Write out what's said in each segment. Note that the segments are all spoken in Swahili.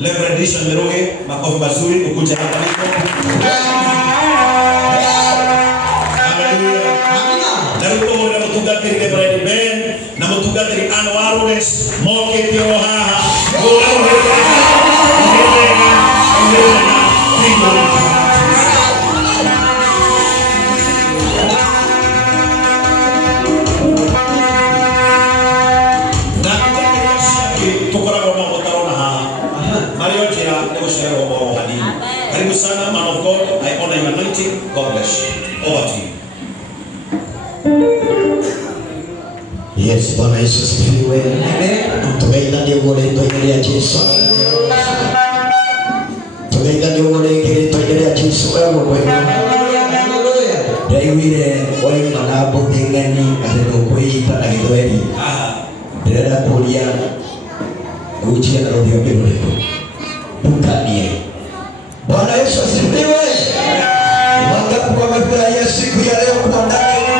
Reverendisha Meroge, makofi mazuri ukuja hapa niko. Naruto na mutugatiri ke Bride Ben, na mutugatiri Anwarles, moke tio haha. Karibu sana, man of God. I honor your anointing. God bless you. Over to you. Yes, Bwana Yesu asifiwe. Amen. Tumeenda ndio wale tuendelea Yesu. Tumeenda ndio wale tuendelea Yesu. Wewe haleluya. Daimire wale manabo ngeni kadendo kuita na githweri. Ndĩrenda kũria gũtia na rũthiomi rũrĩkũ. Mutanie. Bwana Yesu asifiwe. Wangapi wamefurahia siku ya leo kwa ndani ya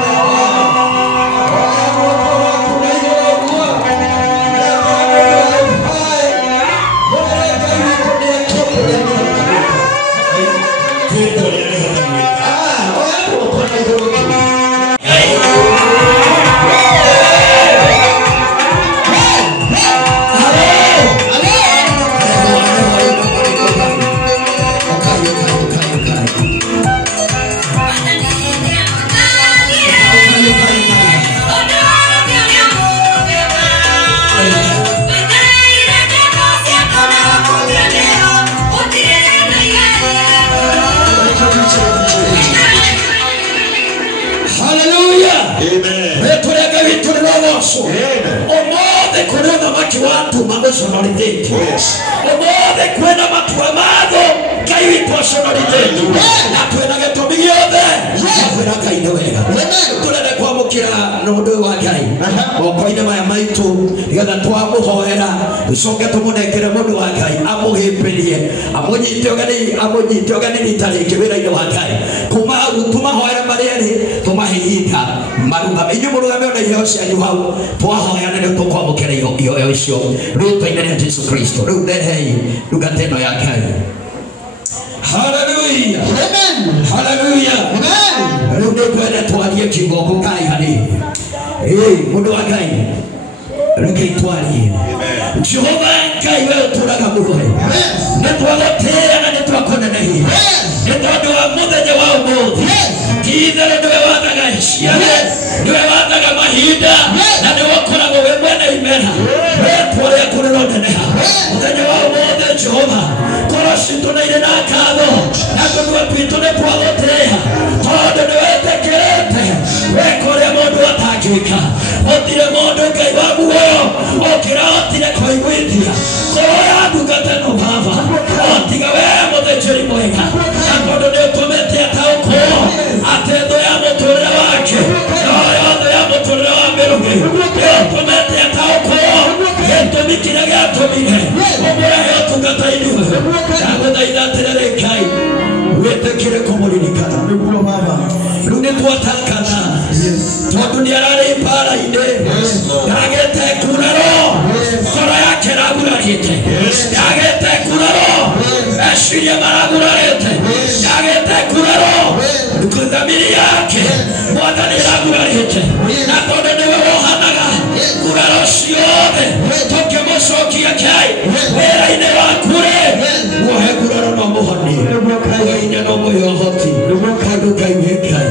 Soka tumunekere mundu wa Ngai amuhimbirie amunyite ogani nitarike wira-ini wa Ngai kuma tumahoera marieri tumahihinga marugame inyu murugame ona iheo cianyu hau twahoyana nĩ tũkwamũkĩra iheo icio rĩtwa-inĩ rĩa Jesu Kristo. Rĩu ndehei ndungata ĩno ya Ngai. Hallelujah. Amen. Hallelujah. Amen. Rĩu nĩngwenda twarie kiugo gũkai harĩ mundu wa Ngai reke twarie. Jehova Ngai wewe turaga mugoe nĩtwagũtĩĩa na nĩtwakũnenehia nĩ tondũ wa mũthenya wa ũmũthĩ ti-itherũ nĩwe wathaga ciana nĩwe wathaga mahinda na nĩwe ũkoragwo wĩ mwene imera rĩtwa rĩaku rĩroneneha mũthenya wa ũmũthĩ Jehova tũrocitũnĩire na ngatho na tũnua twitũ nĩtwagũtĩĩa tondũ nĩwĩtĩkĩrĩte weka ũrĩa mũndũ atangĩka. Gũtirĩ mũndũ Ngai wa muoyo ũkĩrahotire kũiguithia ngoro ya ndungata ĩno Baba otiga wee mũthĩnjĩri mwega na tondũ nĩũtũmĩte ataũkwo atĩ thũ ya mũtũrĩre wake noyo thũ ya mũtũrĩre wa Mĩrũgĩ nĩũtũmĩte ataũkwo gĩtũmi kĩrĩa gĩatũmire ũmũrehe ũtungata-inĩ ũyũ. Ndagũthaitha atĩrĩrĩ Ngai wĩtĩkĩre kũmũririkana rĩu nĩtwatakana tondũ nĩararĩ mbara-inĩ ndagĩte kuraro ngoro yake ĩragurarĩte ndagĩte kuraro meciria maragurarĩte ndagĩte kuraro thamiri yake Mwathani ĩragurarĩte na tondũ nĩwe wohanaga kuraro ciothe tũkĩmũcokia Ngai wĩra-inĩ waku muohe kuraro no mũhonie muohe hinya no mũhe ũhoti kandũ Ngai wĩ Ngai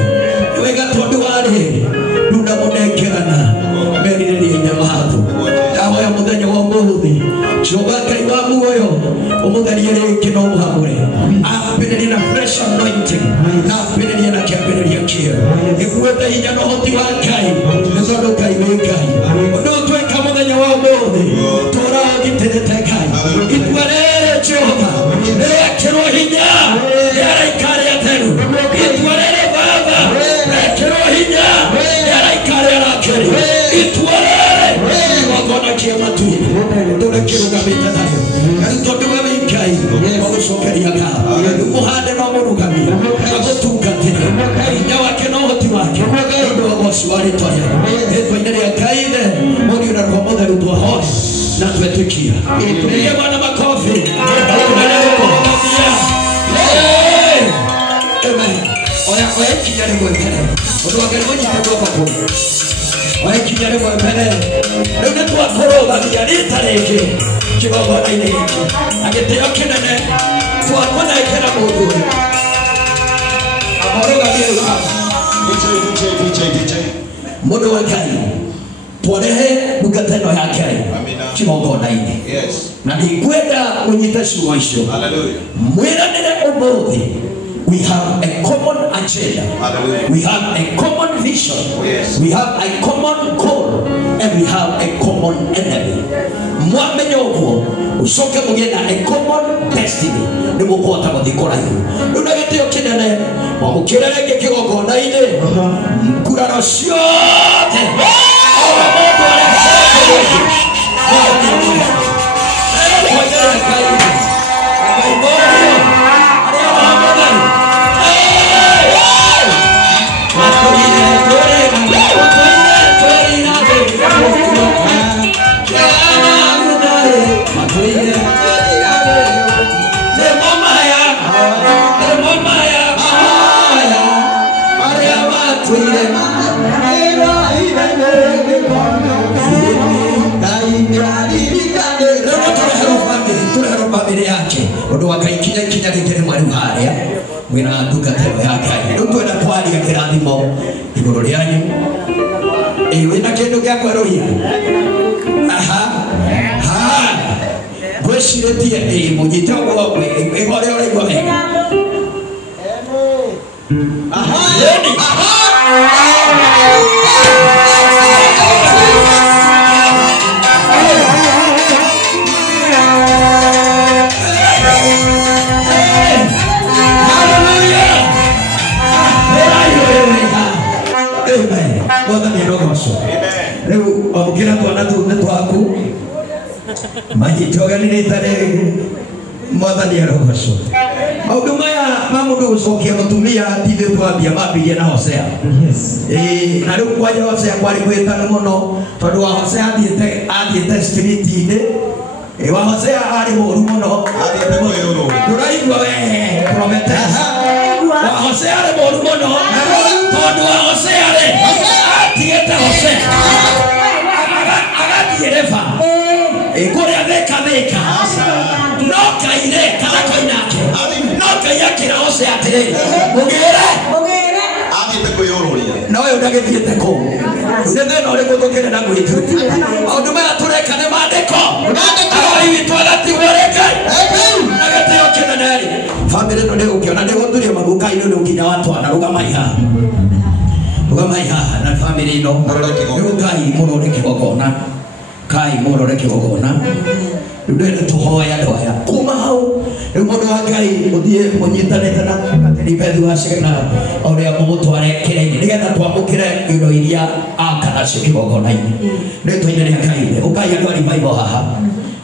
nĩ wega tondũ wa rĩrĩ rĩu ndamũnengerana merirĩrie nyamatho ndahoya mũthenya wa ũmũthĩ Jehova Ngai wa muoyo ũmũtherie rĩngĩ no mũhamũre ambĩrĩrie na fresh anointing na ambĩrĩrie na kĩambĩrĩria kĩerũ gĩkuĩte hinya na ũhoti wa Ngai nĩ tondũ Ngai wĩ Ngai. Ũndũ ũtwĩka mũthenya wa ũmũthĩ tũra ũgitĩrĩte Ngai itua rĩrĩ Jehova rĩekĩrwo hinya nĩ araika arĩa atheru itua rĩrĩ Baba rĩekĩrwo hinya nĩ araika arĩa arakĩru itua rĩrĩ igongona turekirugamite nayo ari tondu we wikai ogucokeria ngatho muhande no murugamie agutungatire hinya wake no hoti wake ndu wa goci wa ritwa ritwa-inĩ rĩa Ngai mũriũ na Roho Mũtheru twahoya na twetĩkia tupigie Bwana makofi. Amen. Oya ikinya rĩmwe mbere ũndũ wa Ngai mũnyite guoko kũu. Oya ikinya rĩmwe mbere rĩu nĩ twakũrũgamia rita rĩngĩ kĩgongona-inĩ gĩkĩ na gĩtĩo kĩnene twakũnengera mũndũ ũyũ amũrũgamie rĩu haha. Mũndũ wa Ngai twarehe ndungata ĩno ya Ngai kĩgongona-inĩ na nĩngwenda mũnyite ciugo icio mwĩranĩre ũmũthĩ. We have a common agenda. Hallelujah. We have a common vision. Yes. We have a common goal. And we have a common enemy. Mwamenyogo usoke mugena a common destiny. Ni mukota muthikora hiyo. Nuna gitio kinene wamukirereke kigongona-inĩ mkurano ciothe. Owa mundu arecirekererie. Undu wakaikinya kinya gikire mwari haria wina ndungata ĩno ya Ngai rĩu twenda kwaria kĩrathimo igũrũ rĩanyu wina kĩndũ gĩa kwerũhia ngwĩcirĩtie mũnyite ũguo ũrĩa ũraigua wega Rĩu wamũkĩra twana tũu nĩ twaku magĩtũganĩrĩte mwathani arogocwo. Maũndũ maya ma mũndũ gũcokia mũtumia tithĩ twambia mambirie na Hosea. Na rĩu kwanja Hosea kwarĩ gwĩtanu mũno tondũ wa Hosea athiĩte street-inĩ wa Hosea arĩ mũru mũno tũraigua we prometesa wa Hosea arĩ mũru mũno tondũ wa Hosea atigĩte Hosea agathiĩ reba kũrĩa thĩka no Ngai karakoi nake no Ngai akĩra Hosea atĩrĩrĩ mũgĩre athiĩte kwĩyũrũria no ũyũ ndagĩthiĩte kũu nĩ thĩna ũrĩkũ tũkĩrenda gwitũ. Maũndũ maya tũreka nĩ maandĩko aroi witũ agatigwo rĩ Ngai na gĩtĩo kĩnene. Bamĩrĩ ĩno nĩgũkĩona nĩgũturia maguka-inĩ nĩ ũkinya wa twana rũgamai haha na bamĩrĩ ĩno nĩgũkai mũrore kĩgongona kai mũrore kĩgongona rĩu ndĩrenda tũhoya andũ aya kuma hau rĩu mũndũ wa Ngai ũthiĩ mũnyitanĩte na Bethu wa Cigana ũrĩa mũmũtware kĩrĩa-inĩ nĩgetha twamũkĩre indo iria aka nacio kĩgongona-inĩ rĩtwa-inĩ rĩa Ngai. Ũkai andũ a revival haha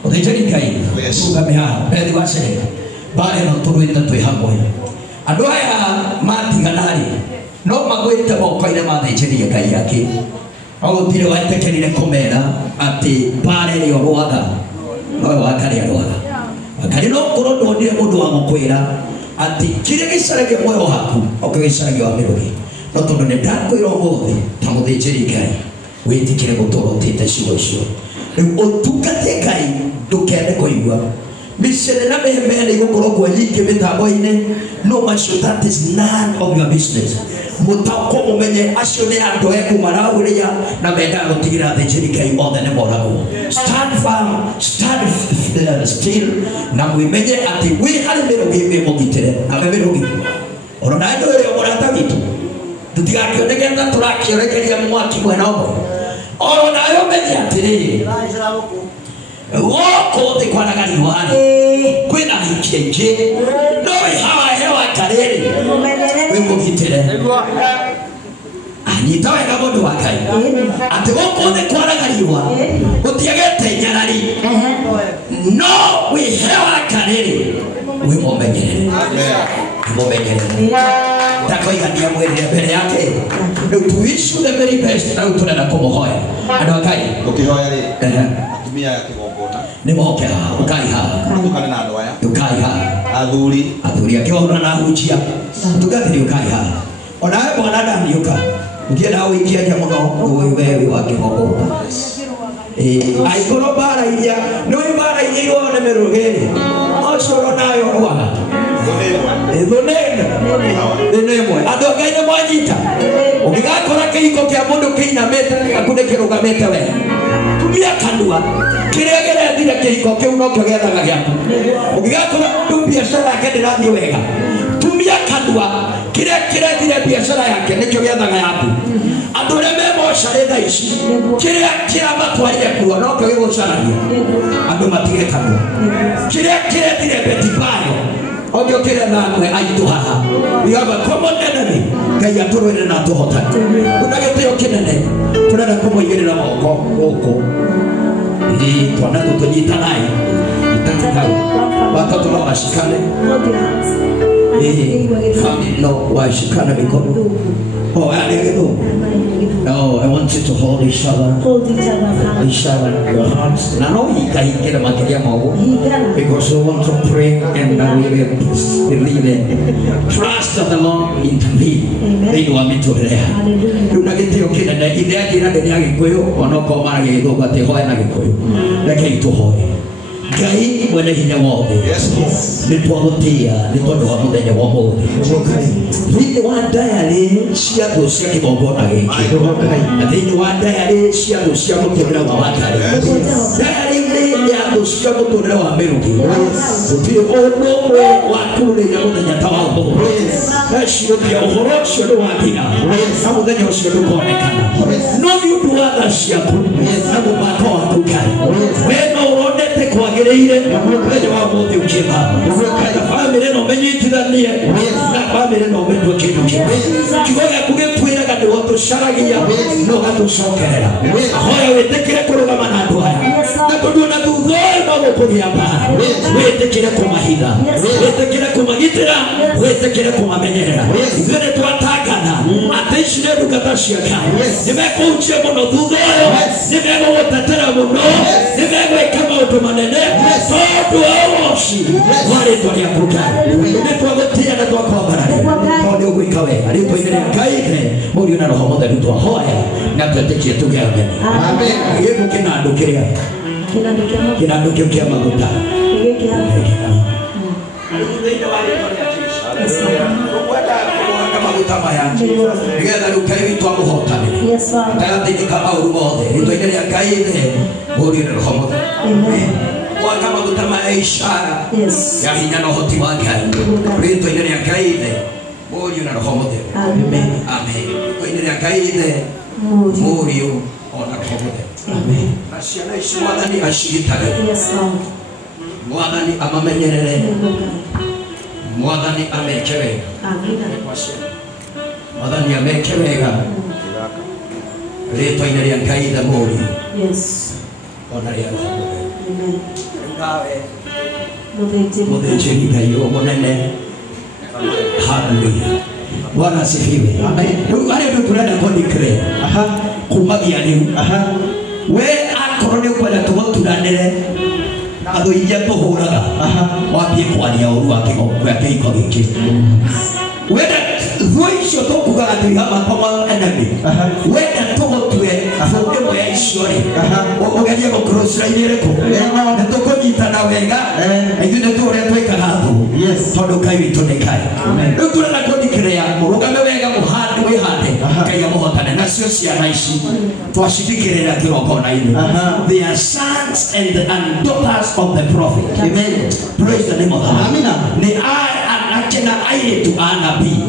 ũthĩnjĩri Ngai ũrũgame haha Bethu wa Cigana bara ĩno tũrũĩte twĩ hamwe. Andũ aya matigana-rĩ no magwĩte moko-inĩ ma thĩnjĩri Ngai ake gũtirĩ wetĩkĩrire kũmera atĩ bara ĩrĩa ũrwaga nowe wakarĩ arwaga Wakari no korwo ndonire mũndũ wa gũkwĩra atĩ kĩrĩa gĩcaragia muoyo waku ũkĩgĩcaragia wa mĩrũri no tondũ nĩ ndakwĩra ũmũthĩ ta mũthĩnjĩri Ngai wĩtĩkĩre gũtũũra ũtĩte ciugo icio. Rĩu ũtungate Ngai ndũkende kũigua mĩcere na mĩhemere igũkorwo kwa nyingĩ mĩtambo-inĩ no macio that is none of your business. Mũtako mũmenye acio nĩ andũ eku maraũrĩa na mendaga gũtigĩra thĩnjĩri Ngai othe nĩ moragwo. Stand firm, stand still na mwĩmenye atĩ wĩ harĩ mĩrũgĩ mĩmũgitĩre na mĩrũgĩ ona andũ ĩrĩa mũrata witũ tũtigakĩone getha tũrakĩorekeria mwaki mwena ũmwe ona nayo menye atĩrĩrĩ woko thĩ kwaraga riũa-rĩ kwĩna hiki aingĩ no hawa hewa karĩrĩ wĩmũgitĩre anyita wega mũndũ wa Ngai atĩ gũkũ thĩ kwaraga riũa gũtiagĩte nyarari no wihewa kariri wimumenyerere mumenyerere takoigania mwirire mbere yake tuishi the very best na tunenda kumuhoya andu akai ukihoya ri atumia ya kigongona ni moke ukai ha tukane na andu aya ukai ha athuri akiona na hujia tugathiri ukai ha ona bwana ndaniuka ngienda wikia ja muno wewe wa kigongona aikoro bara iria no bara iria ione merugeri ocoro nayo rwa Enemwe adogaine mwanyita ugigakora kihiko kia mundu kiinamete gakunde kirugamete we tumia kanua kiria gerethire kihiko kiu no kio gethaga giaku ugigakora biashara yake ndirathie wega tumia kanua kiria kirethire biashara yake nikio gethaga yaku andu aria memocare thaa ici kiria kiramatwarire kuo no kio gigucaragia andu matige kanua kiria kirethire betibayo Ojo kile nangwe aitu haha. We have a common enemy. Kaya turuene na tuhota. Unagete kinene. Tunada kumuyiri na moko. Hii tuana tutonyita nai. Itatikawe. Watoto wao washikane. Family no washikane mikono. Oh, I want you to hold each other. Each other, your hands. Because we want to pray and we will believe it. Trust that the Lord intervene. They do want me to pray. You not get your kid and they did the Yagiku or no Komari, but the Hoyanagiku. They came to Hoy. Gai wena hinya wothe nitwagutia nitondu muthenya wa muthi thiini wa diary cia thu cia kigongona giki na thiini wa diary cia thu cia muturire wa wakari diary ya thu cia muturire wa miruki gutiri undu umwe wa kurĩrĩria muthenya ta wa ũmũthĩ acio thia ũhoro ũcio nĩ wathira na muthenya ũcio ndũkonekana no nĩ ũndũ wa tha ciaku na mũbango waku Ngai we no ũronete kwagĩrĩire muthenya wa ũmũthĩ ũkiuma na bamĩrĩ no menyitithanie na bamĩrĩ no mendwo kĩndũ kĩmwe kiugo gĩaku gĩtwĩraga nĩ watũcaragia no gatũcokerera hoya wĩtĩkĩre kũrũgama na andũ aya na tondũ ona thutha ũyũ no gũkũgĩa mbara wĩtĩkĩre kũmahitha wĩtĩkĩre kũmagitĩra wĩtĩkĩre kũmamenyerera ithuĩ nĩ twatangana atĩ ici nĩ ndungata cia Ngai nĩ mekũhunjia mũno thutha ũyũ nĩ megũgũtetera mũno nĩ megwĩka maũndũ manene tondũ wa ũci wa rĩtwa rĩaku Ngai nĩ twagũtĩa na twakwambararia tondũ nĩ ũgwĩka wega rĩtwa-inĩ rĩa Ngai mũriũ na Roho Mũtheru twahoya na twetĩkie tũgĩe ũgeni gĩkũ kĩnandũ kĩrĩa kĩnandũ kĩu kĩa maguta thĩinĩ wa rĩtwa rĩa Jesũ ũkwenda kũrũga maguta maya nĩgetha rĩu Ngai witũ amũhotanĩre gatagatĩ-inĩ ka maũru mothe rĩtwa-inĩ rĩa Ngai mũriũ na Roho Mũtheru waka maguta maya ishara ya hinya na ũhoti wa Ngai rĩtwa-inĩ rĩa Ngai mũriũ na Roho Mũtheru amen rĩtwa-inĩ rĩa Ngai mũriũ ona Roho Mũtheru na ciana ici Mwathani acigitage Mwathani amamenyerere Mwathani ameke wega Mwathani ameke wega rĩtwa-inĩ rĩa Ngai mũriũ ona rĩa Roho Mũtheru nawe muthĩnjĩri Ngai mũnene haleluya Bwana asifiwe rĩu harĩ ũndũ tũrenda kũdeclare kumagia rĩu we akorwo nĩ ũkwenda tũgũturanĩre na thũ iria tũhũraga wambie kwaria ũru wa kĩhiko gĩkĩ wenda thũ icio tũkugaga tũihamakoma enemy wenda tũgũtue thũ ĩmwe ya icio rĩ ũgerie gũcrossline ĩrĩkũ na tũkũnyitana wega ithuĩ nĩ tũrĩa twĩkaga thũ tondũ Ngai witũ nĩ Ngai rĩu tũrenda kũdeclare mũrũgame wega mũhande wĩhande Ngai amũhotane nacio ciana ici twacithikĩrĩra kĩgongona-inĩ they are sons and daughters of the prophet praise the name of the Lord nĩ akena airĩtu anabii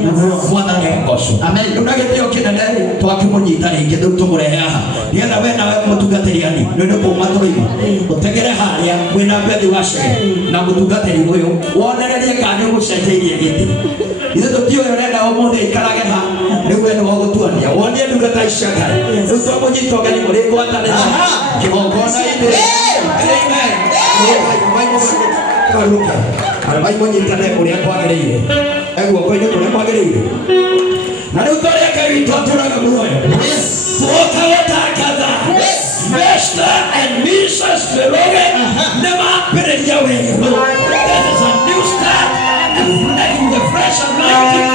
Mwathani agocwo ũnagĩtĩo kĩnene twakĩmũnyita rĩngĩ rĩu tũmũrehe haha nĩgetha we nawe mũtungatĩri nĩ kuuma tũrĩma ũtegere harĩa mwĩna mbethi wacege na mũtungatĩri ũyũ wonererie kana nĩ ũgũcenjeirie gĩtĩ ithuĩ tũtiũĩ ũrenda ũmũthĩ aikarage ha rĩu we nĩ wagũtuania wonie ndungata ici cia Ngai rĩu twamũnyita ũgeni mũrĩ ngwatanĩro kĩgongona-inĩ amen Albai monyitane kuria kwagiriire. Eguo koine kuria kwagiriire. Na riu tore kai twaturaga muoyo. Tuoka watakatha. Mesta and Mrs. Feroge never pereria weru. That is a new start. In the fresh anointing.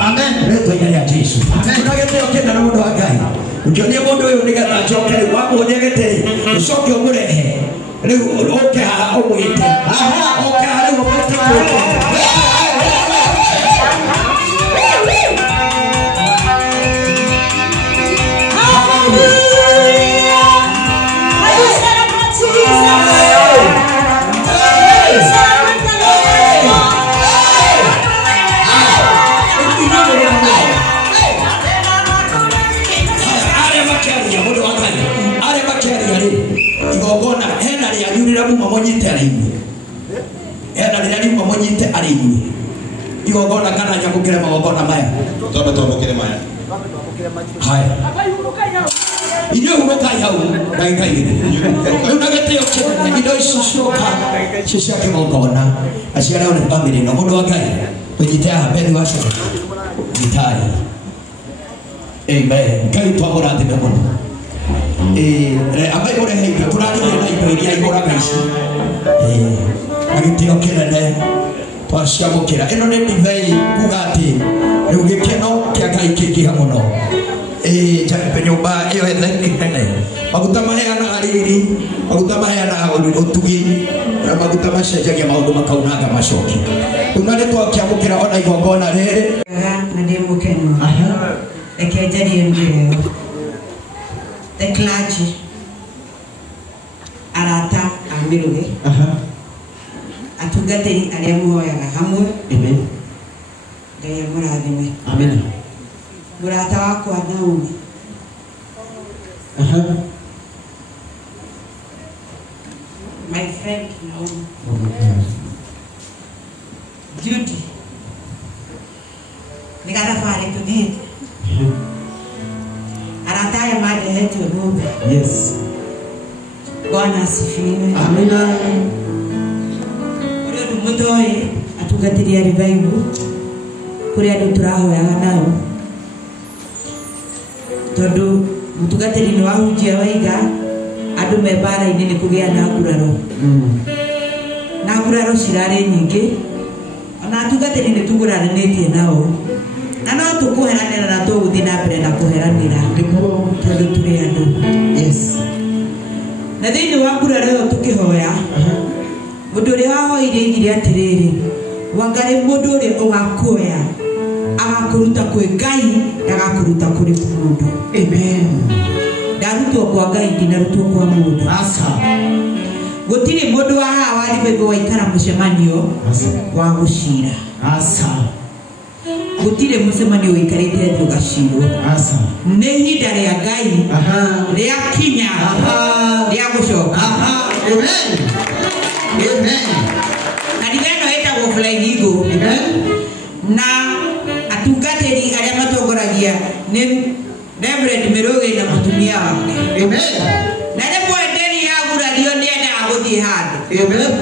Amen. Leto ya Yesu. Tunagete okenda na mundu wa Ngai. Ukionia mundu uyu nigetha njoke wako nyegete. Ucoke umurehe. Riu oke haha umwite. Aha, oke haha riu umwite kuoke. Igogona hena ria yurira mu mamonyite ariini. Hena ria ri mamonyite ariini. Igogona kana nyakukire magogona maya. Tomokire maya. Haya. Idio huroka yau ndagika igiri. Unagete yokene ido isucoka ciciake magogona. Aciara one family no mundu wa Ngai. Unyite haberi wacu. Gitai. Amen. Ngai twamurathime muno. Abai ore hei turari na indo iria igora gaici agitio kinene twaciamukira ino ni divei kugati riu gikeno kia Ngai kingiha muno jambe nyumba iyo nene maguta maheana ariri maguta maheana utugi maguta macenjagia maundu makaunanga macoki tuna ni twakiamukira ona igongona riri na ndi mukeno ekenjari mbere the clergy arata amiruge atugateri aria muhoyaga hamwe. Amen. Ngai amurathime. Amen. Murata wakwa Naomi my friend Naomi Judy nigathabari tuthiite arataya madehete ng'ombe. Yes. Bwana asifiwe. Amina. Uri undu mutoi atugatiria revival kuri andu turahoyaga nao tondu mutugatiri ni wahunjia waiga andu me bara-ini ni kugia na nguraro na nguraro cirari nyingi ona atugatiri ni tuguranitie nao na no tukuheranira na tuguthi na mbere na kuheranira tondu turi andu. Yes. Na thiini wa nguraro iyo tukihoya mundu uria wahoire igire atiriri Wangari mundu uria ugakuoya agakuruta kwi Ngai agakuruta kuri mundu. Amen. Ndarutwo kwa Ngai ndinarutwo kwa mundu. Asa. Gutiri mundu wa haha wari bebe waikara mucemanio wa gucira. Asa. Gutire mucemanio wikarite thĩ ugacirwo. Asa. Nĩ ihinda rĩa Ngai rĩa kinya rĩa gucoka. Amen. Amen. Kanitha ĩno ĩtagwo Flying Eagle. Amen. Na atungatĩri arĩa matongoragia nĩ Reverend Miruge na mutumia wake. Amen. Na rĩmwe nderi yagurario nĩ endaga gũthiĩ handũ. Amen.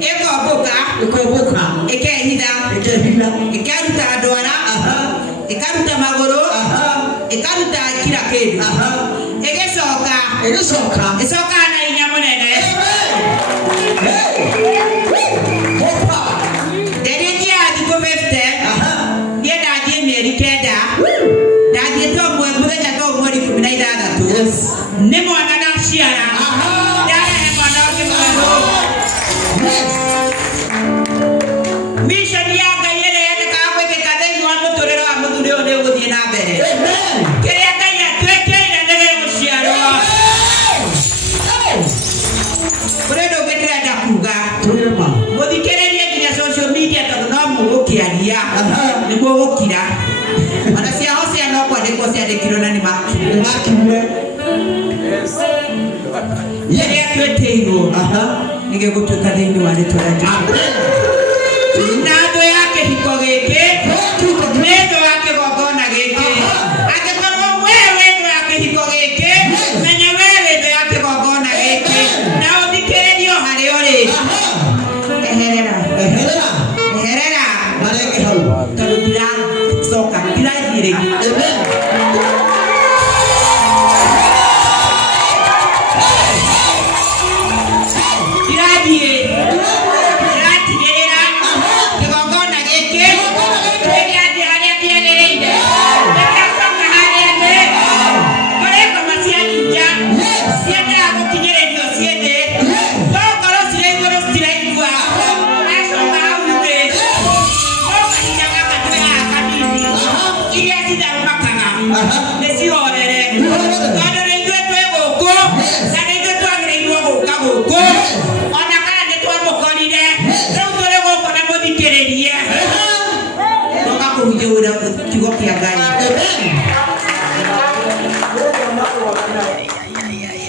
Ĩkombũka ĩkehitha ĩkaruta ndwara ĩkaruta magũrũ ĩkaruta kila kĩndũ ĩgĩcoka na hinya mũnene. Nderi ya thikũ 50 niĩ ndathiĩ mĩeri 9 ndathiĩte mũthenya ta mweri 16 nĩ mwana ndaciara ndarehe mwana wake mwerũ. Mission ya Ngai ĩrĩa yendekaga gwĩkĩka thĩinĩ wa mũtũrĩre wa mũthuri ũyũ nĩ ũgũthiĩ na mbere. Kĩrĩa Ngai atwĩkĩire nĩ gĩgũciarwo. Kũrĩ ũndũ ũngĩ ndĩrenda kuuga mũthikĩrĩrie nginya social media tondũ no mũgũkĩaria nĩguo gũkira. Ona cia Hosea no kwandĩkwo ciandĩkirwo na nĩ makiuge. Kĩrĩa twĩtĩirwo nĩ gĩgũtuĩka thĩinĩ wa rĩtwa rĩa Jesũ. Na thũ ya kĩhiko gĩkĩ nĩ thũ ya kĩgongona gĩkĩ. Angĩkorwo wee wĩ thũ ya kĩhiko gĩkĩ menya wee wĩ thũ ya kĩgongona gĩkĩ.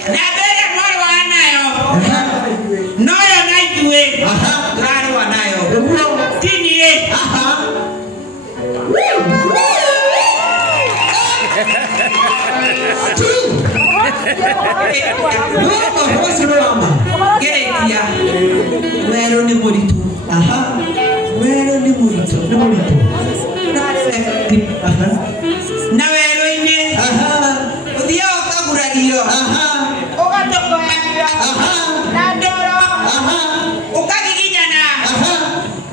Na mbele mwana wanayo. Noyo naitwe. Turare wanayo. Tini ye. Gerekia. Wero ni muritu. Wero ni muritu. Na wero ine. Udio kaguragiyo. Ogatokomagia. Na ndoro. Ukagiginyana.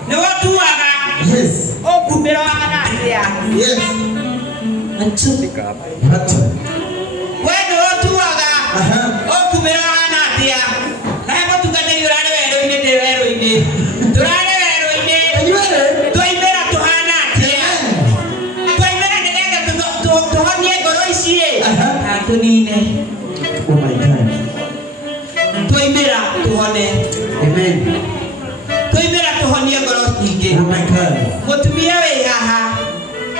Ne watuaga. Yes. Okumero anatia. Yes. Atu. Wendo watuaga. Okumero anatia. Na hebu tugateni urare wero ine de wero ine. Turare wero ine. Tuimera tuhana atia. Tuimera ngega tuhanie goro icie. Atunine. Oh my God. Tuimera tuhone. Amen. Tuimera tuhonie goro nyingi. Oh my God. Mutumia we haha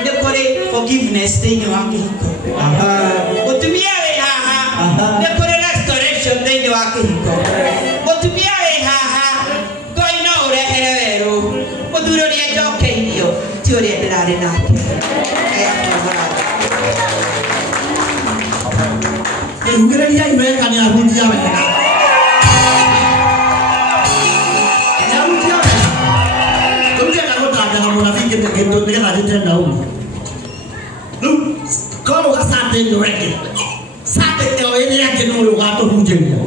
nĩ kũrĩ forgiveness thĩinĩ wa kĩhiko. Mutumia we haha nĩ kũrĩ restoration thĩinĩ wa kĩhiko. Mutumia we haha Ngai no ũrehere werũ. Mũthuri ũrĩa njokeirio ti ũrĩa ndĩrarĩ nake. Ngirĩriai wega nĩ ahunjia wega. Nĩgetha ndĩtenda ũguo. Rĩu korwo ga Sunday nĩ weke. Sunday ĩyo ĩrĩ yake nĩ ũrĩa ũgatũhunjĩria.